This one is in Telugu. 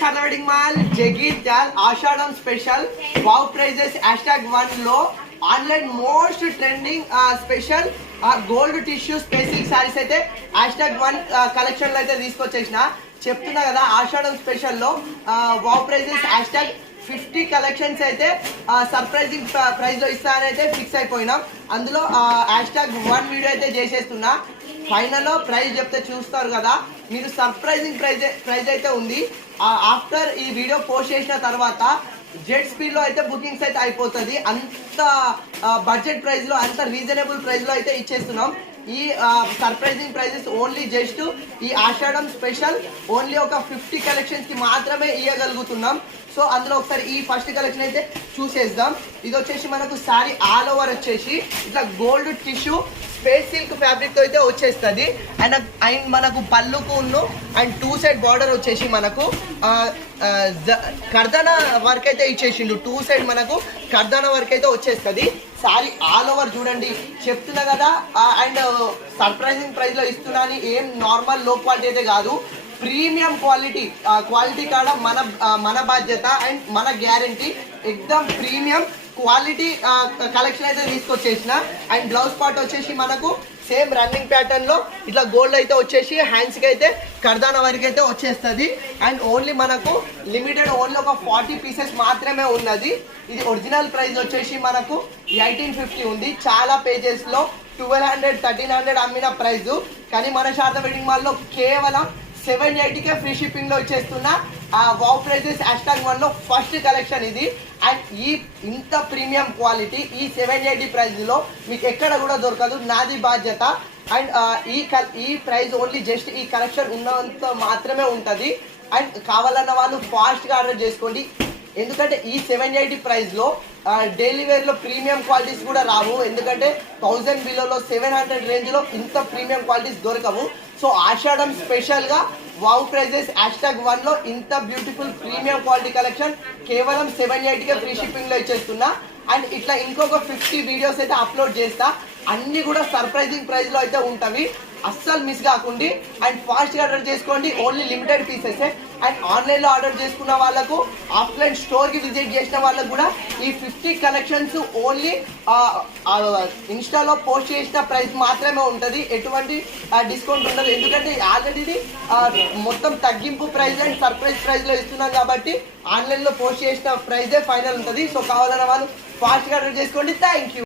శారదా వెడ్డింగ్ మాల్ జగిత్యాల్ ఆషాఢం స్పెషల్ వావ్ ప్రైజెస్ #1 లో online most trending special gold tissue specific saris అయితే #1 కలెక్షన్ లో అయితే తీసుకొచ్చేసిన చెప్తున్నా కదా ఆషాఢం స్పెషల్ లో వావ్ ప్రైజెస్ #50 కలెక్షన్స్ అయితే సర్ప్రైజింగ్ ప్రైస్ లో ఇస్తానైతే ఫిక్స్ అయిపోయినాం. అందులో #1 వీడియో అయితే చేసేస్తున్నా. ఫైనల్ లో ప్రైస్ చెప్తే చూస్తారు కదా మీరు. సర్ప్రైజింగ్ ప్రైజ్ అయితే ఉంది. ఆఫ్టర్ ఈ వీడియో పోస్ట్ చేసిన తర్వాత జెట్ స్పీడ్ లో అయితే బుకింగ్స్ అయితే అయిపోతుంది. అంత బడ్జెట్ ప్రైస్ లో అంత రీజనబుల్ ప్రైస్ లో అయితే ఇచ్చేస్తున్నాం. ఈ సర్ప్రైజింగ్ ప్రైజెస్ ఓన్లీ జస్ట్ ఈ ఆషాఢం స్పెషల్ ఓన్లీ ఒక 50 కలెక్షన్స్ కి మాత్రమే ఇవ్వగలుగుతున్నాం. సో అందులో ఒకసారి ఈ ఫస్ట్ కలెక్షన్ అయితే చూసేద్దాం. ఇది వచ్చేసి మనకు సారీ ఆల్ ఓవర్ వచ్చేసి ఇట్లా gold tissue space silk fabric తో అయితే వచ్చేస్తుంది. అండ్ మనకు పళ్ళుకు అండ్ 2 సైడ్ బార్డర్ వచ్చేసి మనకు కర్దానా వర్క్ అయితే ఇచ్చేసిండు. 2 సైడ్ మనకు కర్దానా వర్క్ అయితే వచ్చేస్తుంది. సారీ ఆల్ ఓవర్ చూడండి చెప్తున్నా కదా. అండ్ సర్ప్రైజింగ్ ప్రైస్ లో ఇస్తున్నా అని ఏం నార్మల్ లో క్వాలిటీ అయితే కాదు, ప్రీమియం క్వాలిటీ కాడ మన బాధ్యత అండ్ మన గ్యారంటీ. ఎక్దమ్ ప్రీమియం క్వాలిటీ కలెక్షన్ అయితే తీసుకొచ్చేసిన. అండ్ బ్లౌజ్ పార్ట్ వచ్చేసి మనకు సేమ్ రన్నింగ్ ప్యాటర్న్ లో ఇట్లా గోల్డ్ అయితే వచ్చేసి హ్యాండ్స్ కి అయితే కర్దానా వరకు అయితే వచ్చేస్తుంది. అండ్ ఓన్లీ మనకు లిమిటెడ్ ఓన్లీ ఒక 40 పీసెస్ మాత్రమే ఉన్నది. ఇది ఒరిజినల్ ప్రైస్ వచ్చేసి మనకు 1850 ఉంది. చాలా పేజెస్ లో 1200 1300 అమ్మిన ప్రైస్, కానీ మన శారదా వెడ్డింగ్ మాల్ లో కేవలం 780కే ఫ్రీ షిప్పింగ్ లో వచ్చేస్తున్నా. వావ్ ప్రైజెస్ #1 లో ఫస్ట్ కలెక్షన్ ఇది. అండ్ ఇంత ప్రీమియం క్వాలిటీ ఈ 780 ప్రైస్ లో మీకు ఎక్కడ కూడా దొరకదు, నాది బాధ్యత. అండ్ ఈ ప్రైస్ ఓన్లీ జస్ట్ ఈ కలెక్షన్ ఉన్నంత మాత్రమే ఉంటుంది. అండ్ కావాలన్న వాళ్ళు ఫాస్ట్ గా ఆర్డర్ చేసుకోండి. ఎందుకంటే ఈ 780 ప్రైస్ లో డైలీ వేర్ లో ప్రీమియం క్వాలిటీస్ కూడా రావు. ఎందుకంటే 1000 బిలోలో 700 రేంజ్ లో ఇంత ప్రీమియం క్వాలిటీస్ దొరకవు. సో ఆషాఢం స్పెషల్ గా వావ్ ప్రైజెస్ #1 లో ఇంత బ్యూటిఫుల్ ప్రీమియం క్వాలిటీ కలెక్షన్ కేవలం 780కే ఫ్రీ షిప్పింగ్ లో ఇచ్చేస్తున్నా. అండ్ ఇట్లా ఇంకొక 50 వీడియోస్ అయితే అప్లోడ్ చేస్తా. అన్ని కూడా సర్ప్రైజింగ్ ప్రైస్ లో అయితే ఉంటవి, అస్సలు మిస్ కాకుండా. అండ్ ఫాస్ట్ గా ఆర్డర్ చేసుకోండి, only limited pieces. And online లో ఆర్డర్ చేసుకున్న వాళ్ళకు ఆఫ్లైన్ స్టోర్ కి విజిట్ చేసిన వాళ్ళకు కూడా ఈ 50 కలెక్షన్స్ ఓన్లీ ఇన్స్టాలో పోస్ట్ చేసిన ప్రైస్ మాత్రమే ఉంటుంది, ఎటువంటి డిస్కౌంట్ ఉండదు. ఎందుకంటే ఆల్రెడీ మొత్తం తగ్గింపు ప్రైస్ అండ్ సర్ప్రైజ్ ప్రైస్ లో ఇస్తున్నాం కాబట్టి ఆన్లైన్ లో పోస్ట్ చేసిన ప్రైజే ఫైనల్ ఉంటుంది. సో కావాలన్న వాళ్ళు ఫాస్ట్ గా ఆర్డర్ చేసుకోండి. Thank you.